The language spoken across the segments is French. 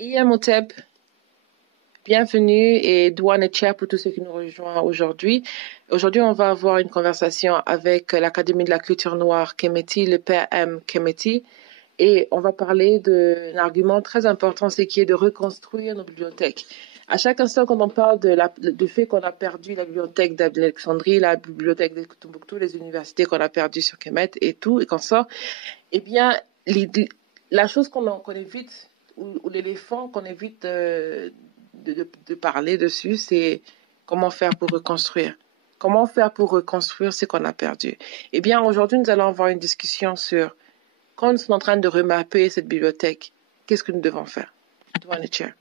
Imhotep, bienvenue et Douane et Cher pour tous ceux qui nous rejoignent aujourd'hui. Aujourd'hui, on va avoir une conversation avec l'Académie de la culture noire Keméti, le père M. Keméti, et on va parler d'un argument très important, c'est qui est de reconstruire nos bibliothèques. À chaque instant, quand on parle du fait qu'on a perdu la bibliothèque d'Alexandrie, la bibliothèque de Tombouctou, les universités qu'on a perdues sur Kemet et tout, et qu'on sort, eh bien, la chose qu'on évite, ou l'éléphant qu'on évite de parler dessus, c'est comment faire pour reconstruire. Comment faire pour reconstruire ce qu'on a perdu. Eh bien, aujourd'hui, nous allons avoir une discussion sur quand nous sommes en train de remapper cette bibliothèque, qu'est-ce que nous devons faire? Douane et Cher.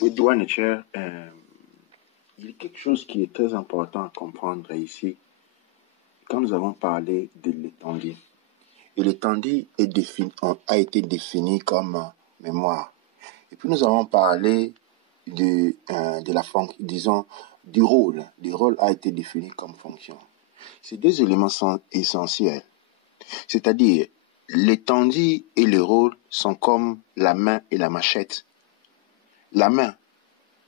Oui, Douane et Cher, il y a quelque chose qui est très important à comprendre ici. Quand nous avons parlé de l'étendue, et l'étendue a été défini comme mémoire. Et puis nous avons parlé du rôle. Du rôle a été défini comme fonction. Ces deux éléments sont essentiels. C'est-à-dire, l'étendue et le rôle sont comme la main et la machette. La main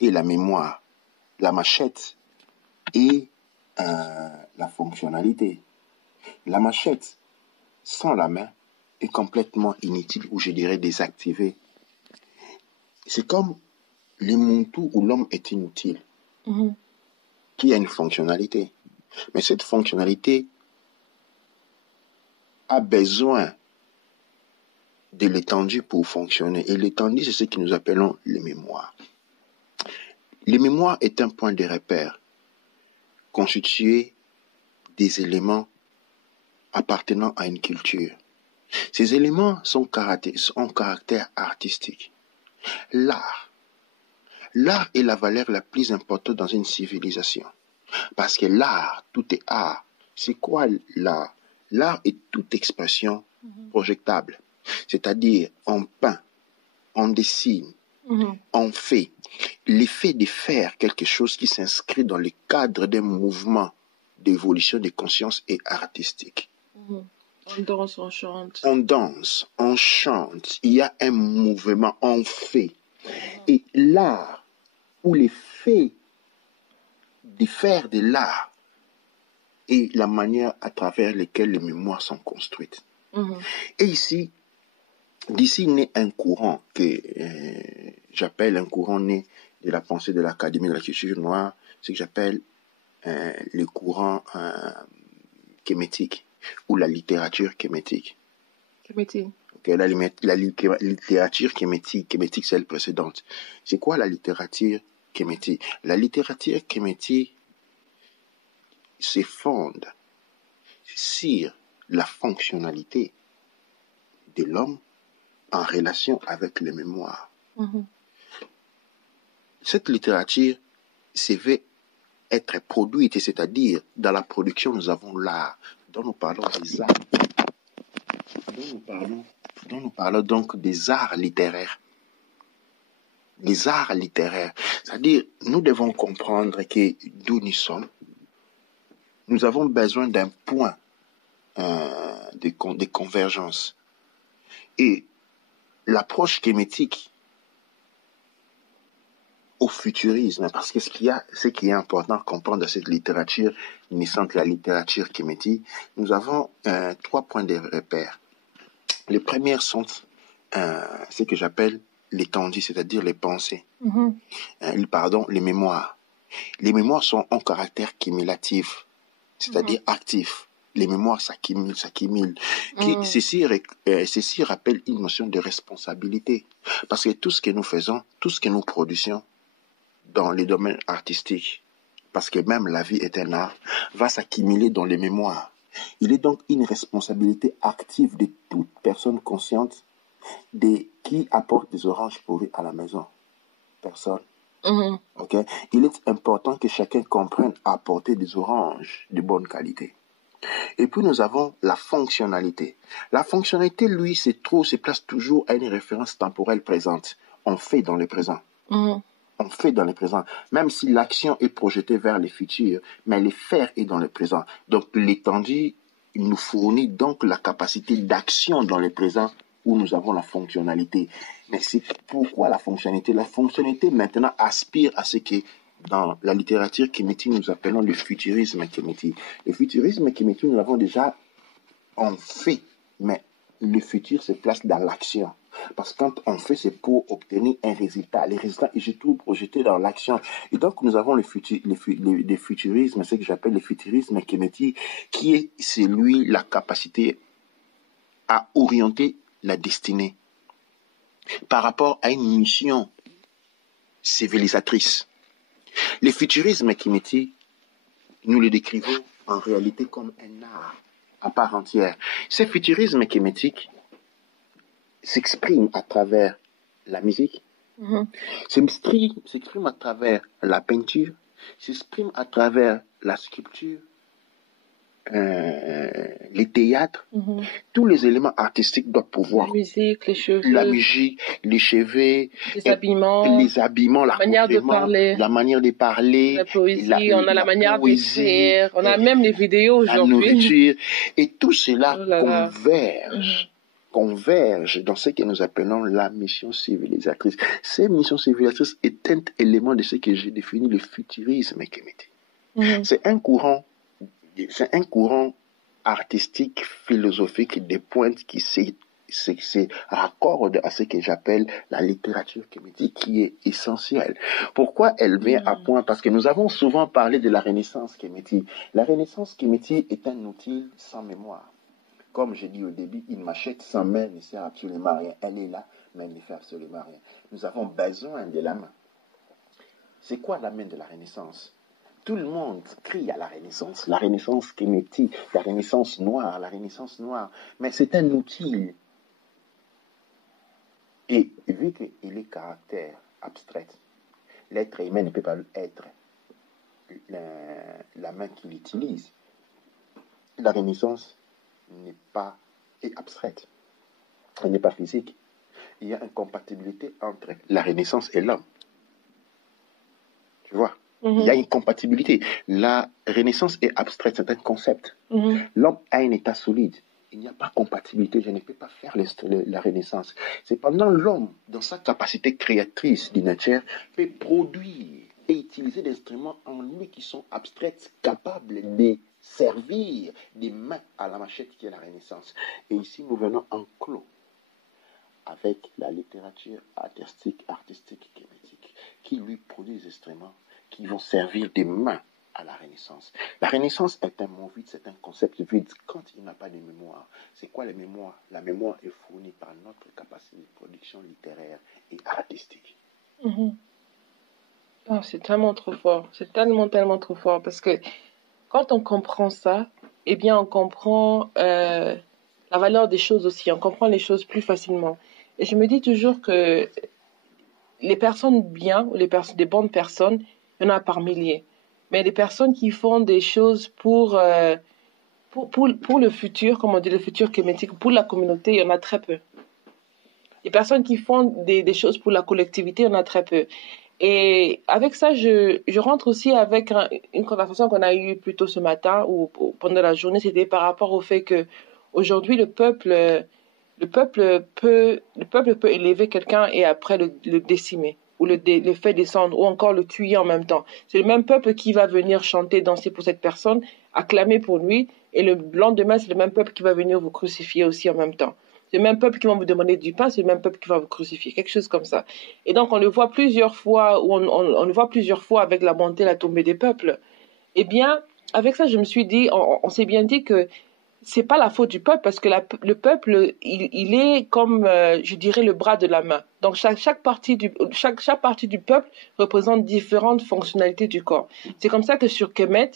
est la mémoire. La machette est la fonctionnalité. La machette, sans la main, est complètement inutile ou je dirais désactivée. C'est comme le Muntu où l'homme est inutile, qui a une fonctionnalité. Mais cette fonctionnalité a besoin de l'étendue pour fonctionner. Et l'étendue, c'est ce que nous appelons les mémoires. Les mémoires est un point de repère constitué des éléments appartenant à une culture. Ces éléments ont caractère artistique. L'art. L'art est la valeur la plus importante dans une civilisation. Parce que l'art, tout est art. C'est quoi l'art? L'art est toute expression projectable. C'est-à-dire, on peint, on dessine, on fait. L'effet de faire quelque chose qui s'inscrit dans le cadre d'un mouvement d'évolution des consciences est artistique. On danse, on chante. On danse, on chante. Il y a un mouvement, on fait. Et l'art, ou l'effet de faire de l'art, est la manière à travers laquelle les mémoires sont construites. Et ici, d'ici naît un courant que j'appelle un courant né de la pensée de l'Académie de la culture noire, ce que j'appelle le courant kémétique ou la littérature kémétique. Keméti. Okay, la littérature kémétique, c'est celle précédente. C'est quoi la littérature kémétique? La littérature kémétique se fonde sur la fonctionnalité de l'homme en relation avec les mémoires. Cette littérature veut être produite, c'est-à-dire dans la production, nous avons l'art, dont nous parlons des arts, dont nous parlons donc des arts littéraires. Les arts littéraires, c'est-à-dire nous devons comprendre que d'où nous sommes, nous avons besoin d'un point de convergence. Et l'approche kémétique au futurisme, parce que ce qui est important à comprendre de cette littérature naissante, la littérature kémétique, nous avons 3 points de repère. Les premières sont ce que j'appelle l'étendue, c'est-à-dire les pensées, les mémoires. Les mémoires sont en caractère cumulatif, c'est-à-dire actif. Les mémoires s'accumulent. Ceci rappelle une notion de responsabilité. Parce que tout ce que nous faisons, tout ce que nous produisons dans les domaines artistiques, parce que même la vie est un art, va s'accumuler dans les mémoires. Il est donc une responsabilité active de toute personne consciente qui apporte des oranges pourries à la maison. Personne. Okay? Il est important que chacun comprenne apporter des oranges de bonne qualité. Et puis nous avons la fonctionnalité. La fonctionnalité, lui, se place toujours à une référence temporelle présente. On fait dans le présent. On fait dans le présent. Même si l'action est projetée vers le futur, mais le faire est dans le présent. Donc l'étendue nous fournit donc la capacité d'action dans le présent où nous avons la fonctionnalité. Mais c'est pourquoi la fonctionnalité? La fonctionnalité maintenant aspire à ce que dans la littérature Kemethi, nous appelons le futurisme Kemethi. Le futurisme Kemethi, nous l'avons déjà en fait, mais le futur se place dans l'action. Parce que quand on fait, c'est pour obtenir un résultat. Les résultats, ils sont tout projetés dans l'action. Et donc, nous avons le futurisme, ce que j'appelle le futurisme Kemethi, qui est celui, la capacité à orienter la destinée par rapport à une mission civilisatrice. Le futurisme Kemethi, nous le décrivons en réalité comme un art à part entière. Ce futurisme kémétique s'exprime à travers la musique, s'exprime à travers la peinture, s'exprime à travers la sculpture, les théâtres, tous les éléments artistiques doivent pouvoir. La musique, les cheveux. La musique, les cheveux, les habillements, la manière de parler. La manière de parler. La poésie, on a la manière d'écrire, on a même les vidéos aujourd'hui. La nourriture. Et tout cela converge dans ce que nous appelons la mission civilisatrice. Cette mission civilisatrice est un élément de ce que j'ai défini le futurisme kémétique. C'est un courant artistique, philosophique des pointes qui se raccorde à ce que j'appelle la littérature kémétique, qui est essentielle. Pourquoi elle vient à point? Parce que nous avons souvent parlé de la Renaissance kémétique. La Renaissance kémétique est un outil sans mémoire. Comme j'ai dit au début, une machette sans main ne sert absolument à rien. Elle est là, mais elle ne fait absolument rien. Nous avons besoin de la main. C'est quoi la main de la Renaissance? Tout le monde crie à la Renaissance kémétique, la Renaissance noire, mais c'est un outil. Et vu qu'il est caractère abstrait, l'être humain ne peut pas être la main qu'il utilise. La Renaissance est abstraite, elle n'est pas physique. Il y a une compatibilité entre la Renaissance et l'homme. Tu vois? Il y a une compatibilité. La Renaissance est abstraite, c'est un concept. L'homme a un état solide. Il n'y a pas de compatibilité. Je ne peux pas faire la Renaissance. Cependant, l'homme, dans sa capacité créatrice du nature, peut produire et utiliser des instruments en lui qui sont abstraits, capables de servir des mains à la machette qui est la Renaissance. Et ici, nous venons en clos avec la littérature artistique kémétique, qui lui produit des instruments qui vont servir des mains à la Renaissance. La Renaissance est un mot vide, c'est un concept vide quand il n'a pas de mémoire. C'est quoi la mémoire? La mémoire est fournie par notre capacité de production littéraire et artistique. Oh, c'est tellement trop fort. C'est tellement trop fort. Parce que quand on comprend ça, eh bien, on comprend la valeur des choses aussi. On comprend les choses plus facilement. Et je me dis toujours que les personnes bien, ou des bonnes personnes, il y en a par milliers. Mais les personnes qui font des choses pour le futur, comme on dit, le futur kémétique, pour la communauté, il y en a très peu. Les personnes qui font des choses pour la collectivité, il y en a très peu. Et avec ça, je rentre aussi avec une conversation qu'on a eue plus tôt ce matin ou pendant la journée, c'était par rapport au fait que aujourd'hui le peuple peut élever quelqu'un et après le décimer ou le faire descendre ou encore le tuer en même temps. C'est le même peuple qui va venir chanter, danser pour cette personne, acclamer pour lui, et le lendemain, c'est le même peuple qui va venir vous crucifier aussi en même temps. C'est le même peuple qui va vous demander du pain, c'est le même peuple qui va vous crucifier, quelque chose comme ça. Et donc, on le voit plusieurs fois, on le voit plusieurs fois avec la montée, la tombée des peuples. Eh bien, avec ça, je me suis dit, on s'est bien dit que c'est pas la faute du peuple parce que le peuple, il est comme, je dirais, le bras de la main. Donc, chaque partie du peuple représente différentes fonctionnalités du corps. C'est comme ça que sur Kemet,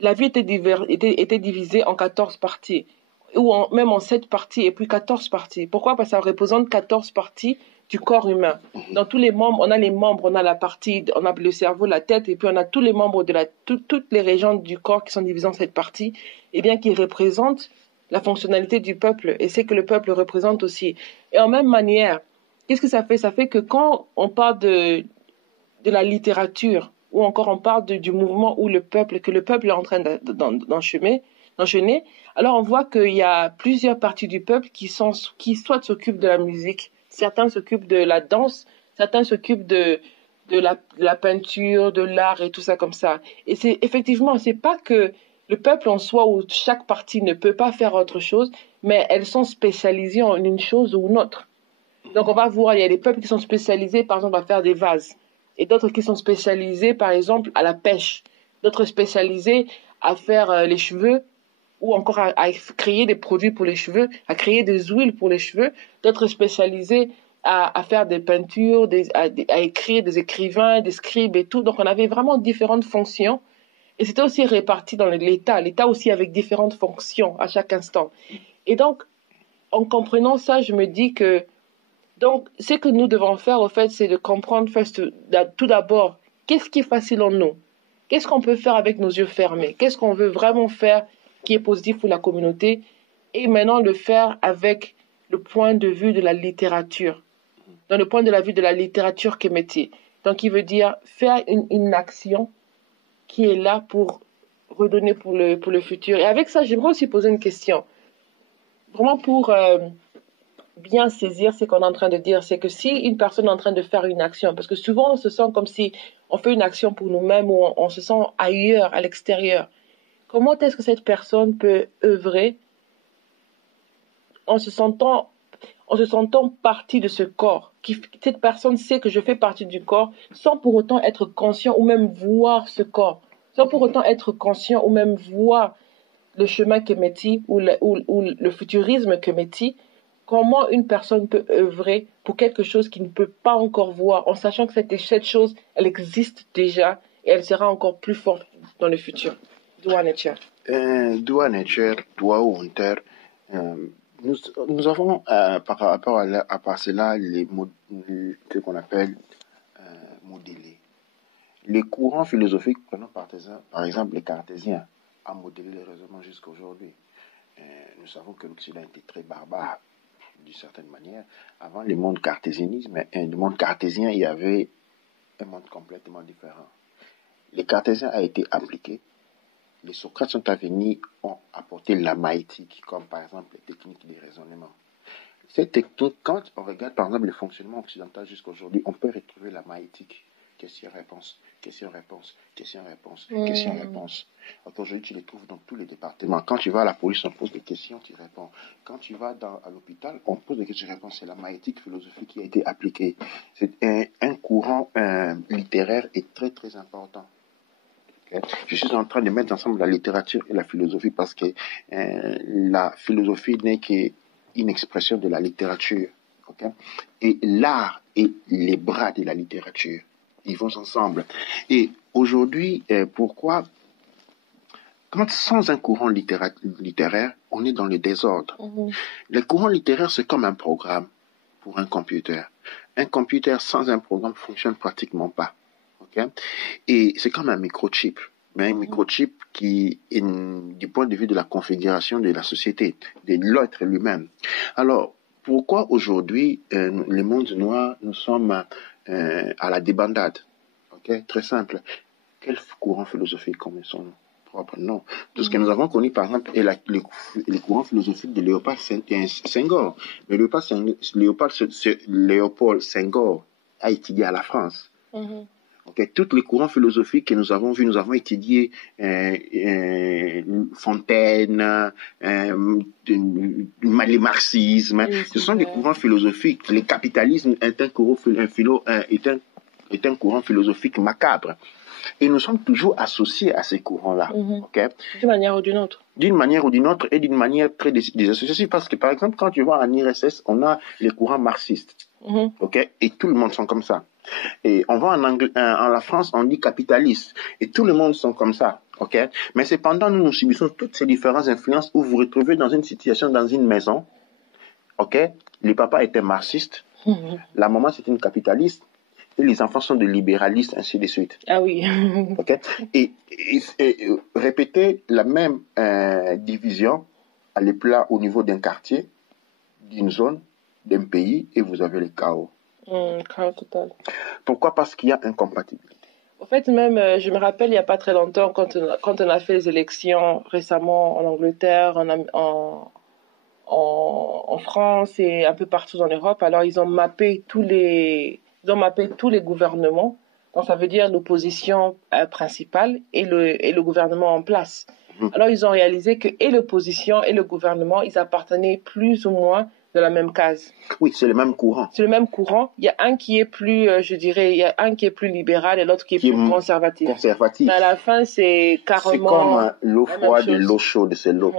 la vie était divisée en 14 parties. Ou même en 7 parties et puis 14 parties. Pourquoi? Parce que ça représente 14 parties du corps humain. Dans tous les membres, on a les membres, on a le cerveau, la tête, et puis on a tous les membres toutes les régions du corps qui sont divisées en cette partie, et bien qui représentent la fonctionnalité du peuple, et c'est que le peuple représente aussi. Et en même manière, qu'est-ce que ça fait? Ça fait que quand on parle de la littérature, ou encore on parle du mouvement où que le peuple est en train d'enchemer, enchaîner. Alors on voit qu'il y a plusieurs parties du peuple qui soit s'occupent de la musique, certains s'occupent de la danse, certains s'occupent de la peinture, de l'art et tout ça comme ça. Et c'est pas que le peuple en soi où chaque partie ne peut pas faire autre chose, mais elles sont spécialisées en une chose ou une autre. Donc on va voir, il y a des peuples qui sont spécialisés par exemple à faire des vases et d'autres qui sont spécialisés par exemple à la pêche, d'autres spécialisés à faire les cheveux ou encore à créer des produits pour les cheveux, à créer des huiles pour les cheveux, d'autres spécialisés à faire des peintures, à écrire des écrivains, des scribes et tout. Donc on avait vraiment différentes fonctions. Et c'était aussi réparti dans l'État aussi avec différentes fonctions à chaque instant. Et donc, en comprenant ça, je me dis que, donc, ce que nous devons faire, au fait, c'est de comprendre tout d'abord, qu'est-ce qui est facile en nous? Qu'est-ce qu'on peut faire avec nos yeux fermés? Qu'est-ce qu'on veut vraiment faire qui est positif pour la communauté? Et maintenant, le faire avec le point de vue de la littérature. Dans le point de vue de la littérature Keméti. Donc, il veut dire faire une action qui est là pour redonner pour le futur. Et avec ça, j'aimerais aussi poser une question. Vraiment pour bien saisir ce qu'on est en train de dire, c'est que si une personne est en train de faire une action, parce que souvent on se sent comme si on fait une action pour nous-mêmes ou on se sent ailleurs, à l'extérieur, comment est-ce que cette personne peut œuvrer en se sentant partie de ce corps? Cette personne sait que je fais partie du corps sans pour autant être conscient ou même voir ce corps, sans pour autant être conscient ou même voir le chemin Keméti ou le futurisme Keméti. Comment une personne peut œuvrer pour quelque chose qu'il ne peut pas encore voir, en sachant que cette chose, elle existe déjà et elle sera encore plus forte dans le futur. Dua Nature. Dua Nature, Dua Hunter. Nous avons par rapport à cela ce qu'on appelle modéler. Les courants philosophiques, prenons par exemple les cartésiens, ont modélé les raisonnements jusqu'à aujourd'hui. Nous savons que l'Occident était très barbare d'une certaine manière. Avant le monde cartésien, il y avait un monde complètement différent. Les cartésiens a été appliqué. Les Socrates sont venus, ont apporté la maïtique, comme par exemple les techniques de raisonnement. Ces techniques, quand on regarde par exemple le fonctionnement occidental jusqu'à aujourd'hui, on peut retrouver la maïtique. Question-réponse, question-réponse, question-réponse, question-réponse. Aujourd'hui, tu les trouves dans tous les départements. Quand tu vas à la police, on pose des questions, tu réponds. Quand tu vas à l'hôpital, on pose des questions, tu réponds. C'est la maïtique philosophique qui a été appliquée. C'est un courant littéraire et très, très important. Okay? Je suis en train de mettre ensemble la littérature et la philosophie parce que la philosophie n'est qu'une expression de la littérature. Okay? Et l'art et les bras de la littérature. Ils vont ensemble. Et aujourd'hui, pourquoi, sans un courant littéraire, on est dans le désordre. Le courant littéraire, c'est comme un programme pour un computer. Un computer sans un programme ne fonctionne pratiquement pas. Okay? Et c'est comme un microchip. Mais un microchip qui est du point de vue de la configuration de la société, de l'être lui-même. Alors, pourquoi aujourd'hui, le monde noir, nous sommes à la débandade? Okay? Très simple. Quel courant philosophique comme son propre nom? Tout ce que nous avons connu, par exemple, est les courants philosophiques de Léopold Senghor. Mais Léopold Senghor a étudié à la France. Okay. Tous les courants philosophiques que nous avons vus, nous avons étudié Fontaine, le marxisme. Ce sont des courants philosophiques. Le capitalisme est un courant philosophique macabre. Et nous sommes toujours associés à ces courants-là. Okay? D'une manière ou d'une autre. D'une manière ou d'une autre et d'une manière très désassociative. Parce que, par exemple, quand tu vas en IRSS, on a les courants marxistes. Okay? Et tout le monde sont comme ça. Et on va en la France, on dit capitaliste. Et tout le monde sont comme ça. Okay? Mais cependant, nous subissons toutes ces différentes influences où vous vous retrouvez dans une situation, dans une maison. Okay? Le papa était marxiste. La maman, c'était une capitaliste. Et les enfants sont des libéralistes, ainsi de suite. Ah oui. Okay? Et répéter la même division au niveau d'un quartier, d'une zone, d'un pays, et vous avez le chaos. Chaos total. Pourquoi? Parce qu'il y a incompatibilité. En fait, même, je me rappelle, il n'y a pas très longtemps, quand on a fait les élections récemment en Angleterre, en France et un peu partout en Europe, alors ils ont mappé tous les gouvernements. Donc, ça veut dire l'opposition principale et le gouvernement en place. Mhm. Alors, ils ont réalisé que et l'opposition et le gouvernement, ils appartenaient plus ou moins de la même case. Oui, c'est le même courant. C'est le même courant. Il y a un qui est plus, je dirais, il y a un qui est plus libéral et l'autre qui est plus conservatif. Conservatif. Mais à la fin, c'est carrément. C'est comme l'eau froide et l'eau chaude, c'est l'eau.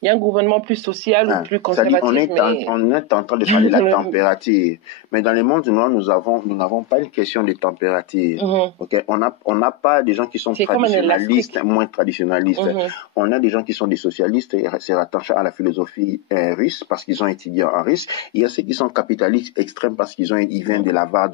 Il y a un gouvernement plus social ou plus conservatif. On est en train de parler de la température. Mais dans le monde noir, nous n'avons pas une question de température. Okay? On n'a pas des gens qui sont traditionnalistes, moins traditionnalistes. On a des gens qui sont des socialistes et c'est rattaché à la philosophie russe parce qu'ils ont étudié en russe. Il y a ceux qui sont capitalistes extrêmes parce qu'ils viennent de la VAR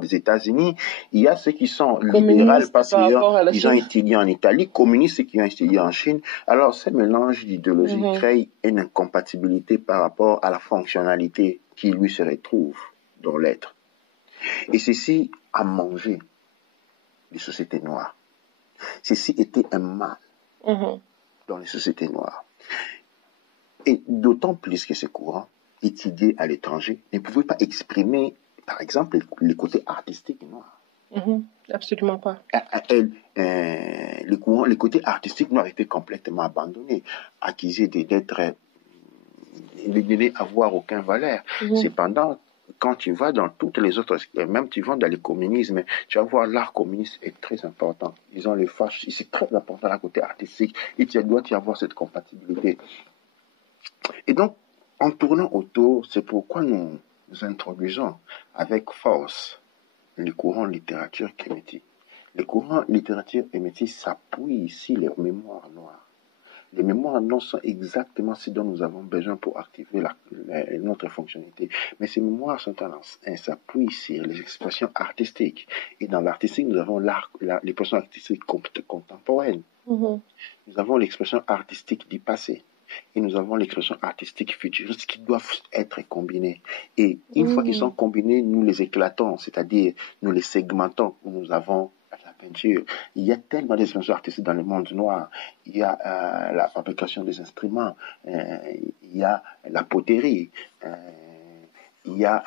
des États-Unis. Il y a ceux qui sont libéraux parce qu'ils ont étudié en Italie, communistes qui ont étudié en Chine. Alors, ce mélange d'idéologie crée une incompatibilité par rapport à la fonctionnalité qui lui se retrouve dans l'être. Et ceci a mangé les sociétés noires. Ceci était un mal dans les sociétés noires. Et d'autant plus que ces courants, étudiés à l'étranger, ne pouvaient pas exprimer, par exemple, les côtés artistiques noirs. Absolument pas. Les côtés artistiques noirs étaient complètement abandonnés, accusés d'être avoir aucune valeur. Cependant, quand tu vas dans toutes les autres, même tu vas dans le communisme, tu vas voir l'art communiste est très important. Ils ont les fâches, c'est très important le côté artistique et tu dois y avoir cette compatibilité. Et donc, en tournant autour, c'est pourquoi nous introduisons avec force le courant littérature kémétique. Le courant littérature kémétique s'appuie ici sur les mémoires noires. Les mémoires noires sont exactement ce dont nous avons besoin pour activer notre fonctionnalité. Mais ces mémoires s'appuient sur les expressions artistiques. Et dans l'artistique, nous avons l'expression artistique contemporaine. Nous avons l'expression artistique du passé. Et nous avons l'expression artistique futuriste qui doivent être combinés. Et une fois qu'ils sont combinés, nous les éclatons, c'est-à-dire nous les segmentons. Nous avons la peinture. Il y a tellement d'expressions artistiques dans le monde noir. Il y a la fabrication des instruments. Il y a la poterie. Il y a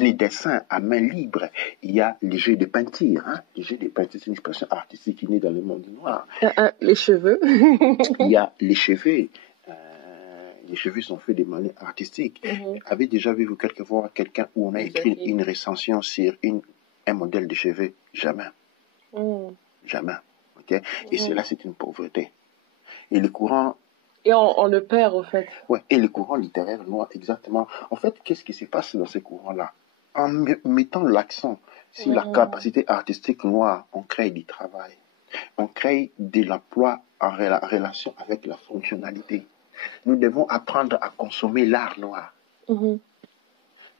les dessins à main libre. Il y a les jeux de peinture. Les jeux de peinture, c'est une expression artistique qui naît dans le monde noir. Les cheveux. Il y a les cheveux. Les cheveux sont faits de manière artistique. Avez déjà vu quelquefois quelqu'un où on a écrit une recension sur un modèle de cheveux? Jamais. Jamais. Okay? Et cela, c'est une pauvreté. Et le courant... Et on le perd, au fait. Ouais, et le courant littéraire noir, exactement. En fait, qu'est-ce qui se passe dans ces courants-là? En mettant l'accent sur la capacité artistique noire, on crée du travail. On crée de l'emploi en relation avec la fonctionnalité. Nous devons apprendre à consommer l'art noir. Nous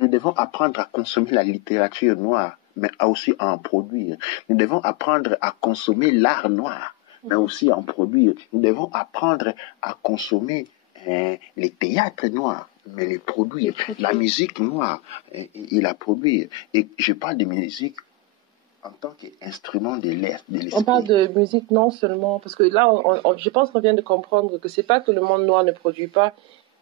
devons apprendre à consommer la littérature noire, mais aussi à en produire. Nous devons apprendre à consommer l'art noir, mais aussi à en produire. Nous devons apprendre à consommer les théâtres noirs, mais les produire. La musique noire, et la produire. Et je parle de musique en tant qu'instrument de l'esprit. On parle de musique non seulement, parce que là, je pense qu'on vient de comprendre que c'est pas que le monde noir ne produit pas,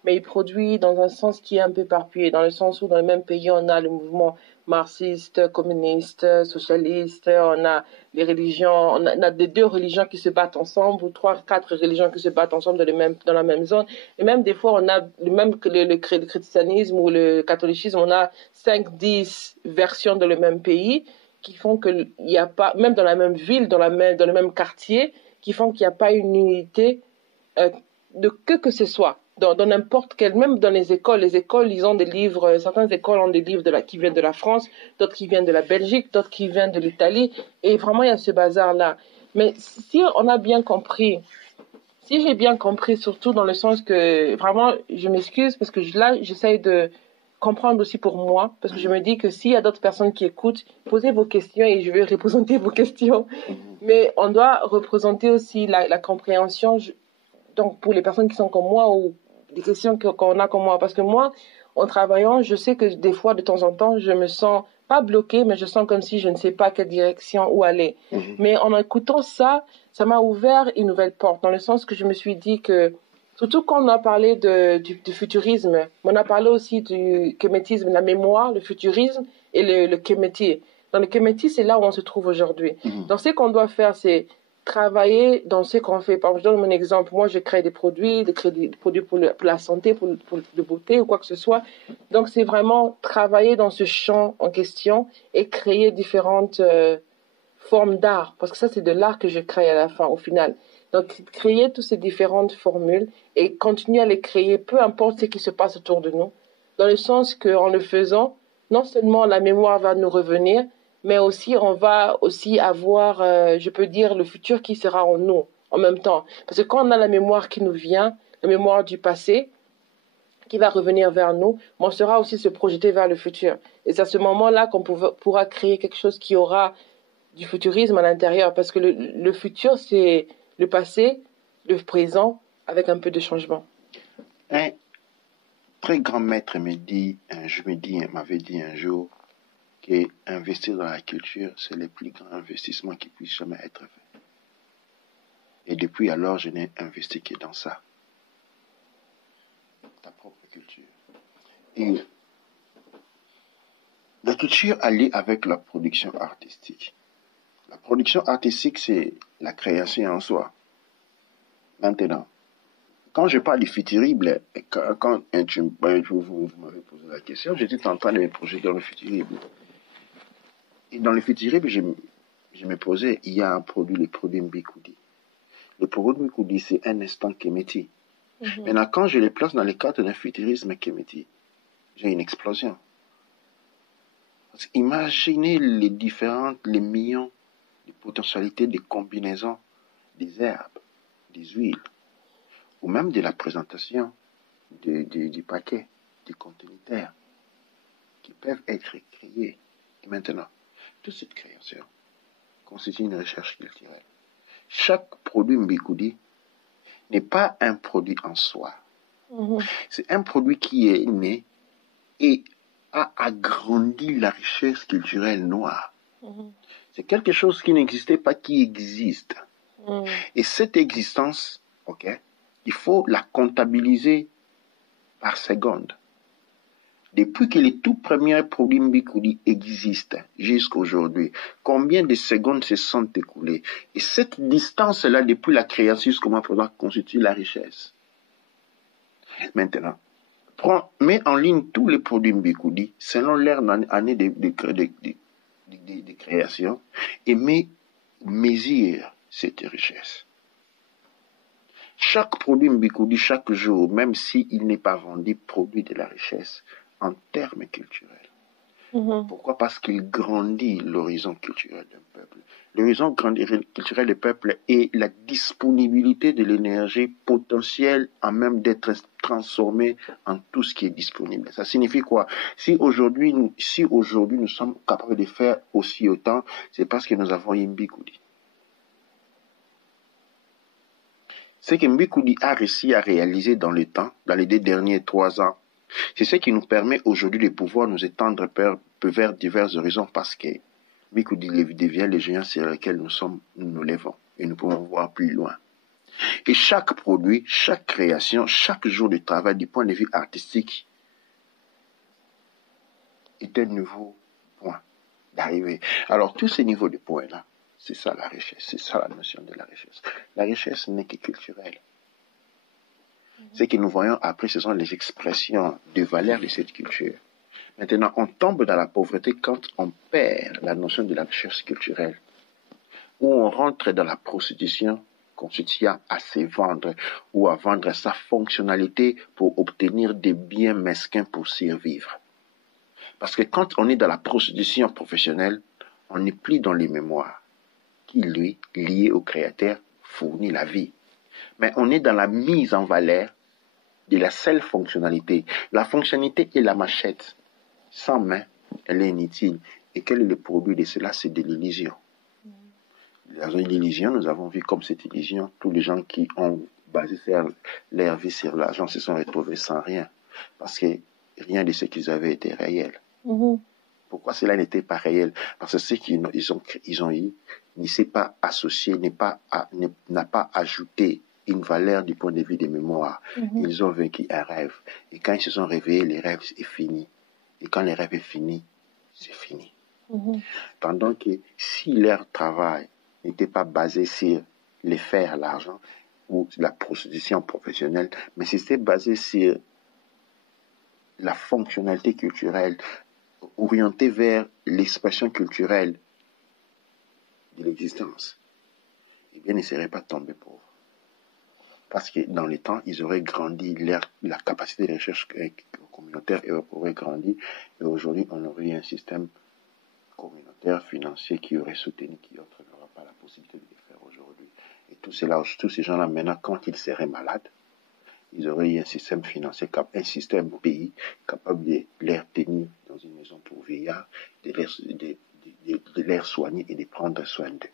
mais il produit dans un sens qui est un peu éparpillé, dans le sens où dans le même pays, on a le mouvement marxiste, communiste, socialiste, on a les religions, on a des deux religions qui se battent ensemble, ou 3, 4 religions qui se battent ensemble dans la même zone. Et même des fois, on a le christianisme ou le catholicisme, on a 5, 10 versions dans le même pays, qui font qu'il n'y a pas, même dans la même ville, dans le même quartier, qui font qu'il n'y a pas une unité de que ce soit. Dans n'importe quel, même dans les écoles, ils ont des livres, certaines écoles ont des livres qui viennent de la France, d'autres qui viennent de la Belgique, d'autres qui viennent de l'Italie, et vraiment il y a ce bazar-là. Mais si on a bien compris, si j'ai bien compris, surtout dans le sens que, vraiment, je m'excuse, parce que là, j'essaye de comprendre aussi pour moi, parce que je me dis que s'il y a d'autres personnes qui écoutent, posez vos questions et je vais représenter vos questions. Mais on doit représenter aussi la compréhension, donc pour les personnes qui sont comme moi ou des questions qu'on a comme moi. Parce que moi, en travaillant, je sais que des fois, de temps en temps, je me sens pas bloquée, mais je sens comme si je ne sais pas quelle direction où aller. Mais en écoutant ça, ça m'a ouvert une nouvelle porte, dans le sens que je me suis dit que, surtout quand on a parlé du futurisme, on a parlé aussi du kémétisme, la mémoire, le futurisme et le kéméti. Dans le kéméti, c'est là où on se trouve aujourd'hui. Donc, ce qu'on doit faire, c'est travailler dans ce qu'on fait. Par exemple, je donne mon exemple. Moi, je crée des produits pour la santé, pour la beauté ou quoi que ce soit. Donc, c'est vraiment travailler dans ce champ en question et créer différentes formes d'art. Parce que ça, c'est de l'art que je crée à la fin, au final. Donc, créer toutes ces différentes formules et continuer à les créer, peu importe ce qui se passe autour de nous. Dans le sens qu'en le faisant, non seulement la mémoire va nous revenir, mais aussi on va aussi avoir, je peux dire, le futur qui sera en nous en même temps. Parce que quand on a la mémoire qui nous vient, la mémoire du passé, qui va revenir vers nous, on saura aussi se projeter vers le futur. Et c'est à ce moment-là qu'on pourra créer quelque chose qui aura du futurisme à l'intérieur. Parce que le futur, c'est le passé, le présent, avec un peu de changement. Un très grand maître m'avait dit un jour qu'investir dans la culture, c'est le plus grand investissement qui puisse jamais être fait. Et depuis alors, je n'ai investi que dans ça. Ta propre culture. Et la culture alliée avec la production artistique. La production artistique, c'est la création en soi. Maintenant, quand je parle du futurible, quand vous m'avez posé la question, j'étais en train de me projeter dans le futurible. Et dans le futurible, je me posais, il y a un produit, le produit Mbikoudi. Le produit Mbikoudi, c'est un instant Kéméti. Maintenant, quand je les place dans le cadre d'un futurisme Kéméti, j'ai une explosion. Imaginez les millions de potentialités de combinaisons des herbes, des huiles, ou même de la présentation du paquet, du contenitaire, qui peuvent être créés. Et maintenant, toute cette création constitue une recherche culturelle. Chaque produit Mbikoudi n'est pas un produit en soi. C'est un produit qui est né et a agrandi la richesse culturelle noire. C'est quelque chose qui n'existait pas, qui existe. Et cette existence, il faut la comptabiliser par seconde. Depuis que les tout premiers produits Mbikoudi existent jusqu'à aujourd'hui, combien de secondes se sont écoulées? Et cette distance-là, depuis la création jusqu'au moment présent, constitue la richesse. Maintenant, mets en ligne tous les produits Mbikoudi selon leur année de création et mesure cette richesse. Chaque produit Mbikoudi, chaque jour, même s'il n'est pas vendu, produit de la richesse en termes culturels. Pourquoi? Parce qu'il grandit l'horizon culturel d'un peuple. L'horizon culturel du peuple est la disponibilité de l'énergie potentielle en même d'être transformée en tout ce qui est disponible. Ça signifie quoi? Si aujourd'hui nous sommes capables de faire aussi autant, c'est parce que nous avons Mbikoudi. Ce que Mbikoudi a réussi à réaliser dans le temps, dans les 2 derniers 3 ans, c'est ce qui nous permet aujourd'hui de pouvoir nous étendre vers divers horizons parce que Mbikoudi devient le géant sur lequel nous nous levons et nous pouvons voir plus loin. Et chaque produit, chaque création, chaque jour de travail du point de vue artistique est un nouveau point d'arrivée. Alors tous ces niveaux de points-là, c'est ça la richesse, c'est ça la notion de la richesse. La richesse n'est que culturelle. Ce que nous voyons après, ce sont les expressions de valeur de cette culture. Maintenant, on tombe dans la pauvreté quand on perd la notion de la richesse culturelle, où on rentre dans la prostitution consistant à se vendre ou à vendre sa fonctionnalité pour obtenir des biens mesquins pour survivre. Parce que quand on est dans la prostitution professionnelle, on n'est plus dans les mémoires, qui lui, lié au créateur, fournit la vie. Mais on est dans la mise en valeur de la seule fonctionnalité. La fonctionnalité est la machette. Sans main, elle est inutile. Et quel est le produit de cela? C'est de l'illusion. Dans une illusion, nous avons vu comme cette illusion, tous les gens qui ont basé leur vie sur l'argent se sont retrouvés sans rien. Parce que rien de ce qu'ils avaient été réel. Mhm. Pourquoi cela n'était pas réel? Parce que ce qu'ils ont eu ne s'est pas associé, n'a pas ajouté une valeur du point de vue des mémoires. Mhm. Ils ont vécu un rêve. Et quand ils se sont réveillés, le rêve est fini. Et quand le rêve est fini, c'est fini. Mhm. Tandis que si leur travail n'était pas basé sur les faire, l'argent, ou la prostitution professionnelle, mais c'était basé sur la fonctionnalité culturelle, orienté vers l'expression culturelle de l'existence, eh bien, ils ne seraient pas tombés pauvres. Parce que dans les temps, ils auraient grandi, la capacité de recherche communautaire aurait grandi, et aujourd'hui, on aurait un système communautaire, financier qui aurait soutenu, qui n'aurait pas la possibilité de le faire aujourd'hui. Et tous ces gens-là, maintenant, quand ils seraient malades, ils auraient eu un système financier, un système pays capable de les tenir dans une maison pour vieillards, de les soigner et de prendre soin d'eux.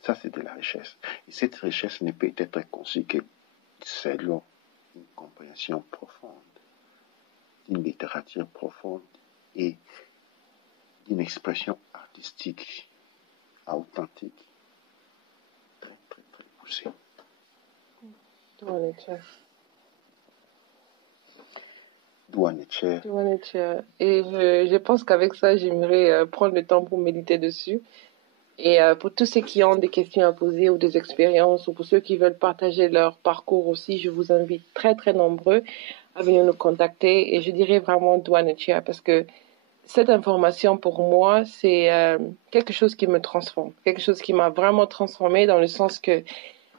Ça, c'est de la richesse. Et cette richesse ne peut être conçue que selon une compréhension profonde, une littérature profonde et une expression artistique, authentique, très, très, très poussée. Et je pense qu'avec ça, j'aimerais prendre le temps pour méditer dessus. Et pour tous ceux qui ont des questions à poser ou des expériences, ou pour ceux qui veulent partager leur parcours aussi, je vous invite très, très nombreux à venir nous contacter. Et je dirais vraiment Douanetchea, parce que cette information, pour moi, c'est quelque chose qui me transforme, quelque chose qui m'a vraiment transformée dans le sens que,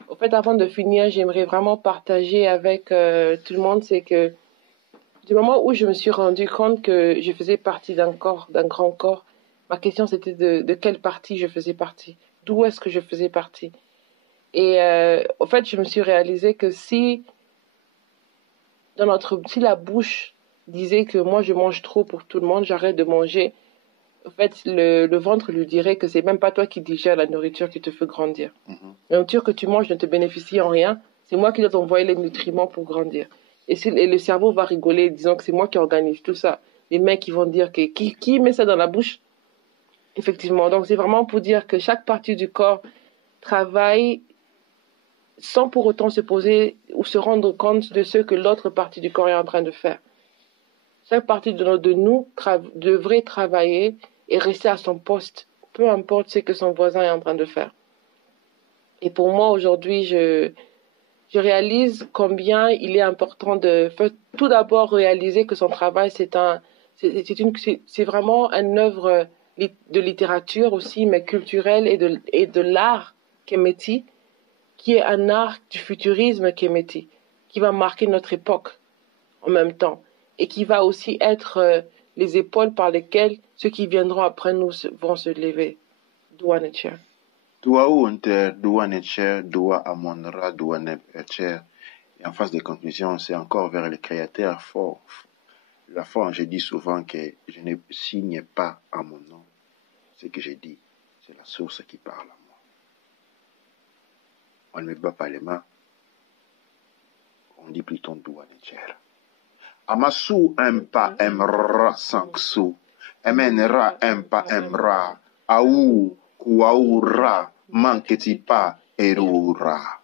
au fait, avant de finir, j'aimerais vraiment partager avec tout le monde, c'est que du moment où je me suis rendu compte que je faisais partie d'un corps, d'un grand corps, ma question c'était de quelle partie je faisais partie, d'où est-ce que je faisais partie. Et au fait, je me suis réalisé que si la bouche disait que moi je mange trop pour tout le monde, j'arrête de manger, en fait, le ventre lui dirait que c'est même pas toi qui digères la nourriture qui te fait grandir. La nourriture que tu manges ne te bénéficie en rien, c'est moi qui dois t'envoyer les nutriments pour grandir. Et le cerveau va rigoler, disant que c'est moi qui organise tout ça. Les mecs qui vont dire que qui met ça dans la bouche? Effectivement. Donc c'est vraiment pour dire que chaque partie du corps travaille sans pour autant se poser ou se rendre compte de ce que l'autre partie du corps est en train de faire. Chaque partie de nous devrait travailler et rester à son poste, peu importe ce que son voisin est en train de faire. Et pour moi, aujourd'hui, je réalise combien il est important de tout d'abord réaliser que son travail, c'est vraiment une œuvre de littérature aussi, mais culturelle et de l'art Keméti, qui est un art du futurisme Keméti, qui va marquer notre époque en même temps, et qui va aussi être les épaules par lesquelles ceux qui viendront après nous vont se lever. Douanetchea. Doua Unter, Doua Netcher, Doua Amonra, Doua Netcher. Et en phase de conclusion, c'est encore vers le Créateur fort. La foi, je dis souvent que je ne signe pas à mon nom. Ce que je dis, c'est la source qui parle à moi. On ne me bat pas les mains. On dit plutôt Doua Netcher. Amasu empa emra sanksu. Emenera empa emra. Aou kuaura manketipa erura.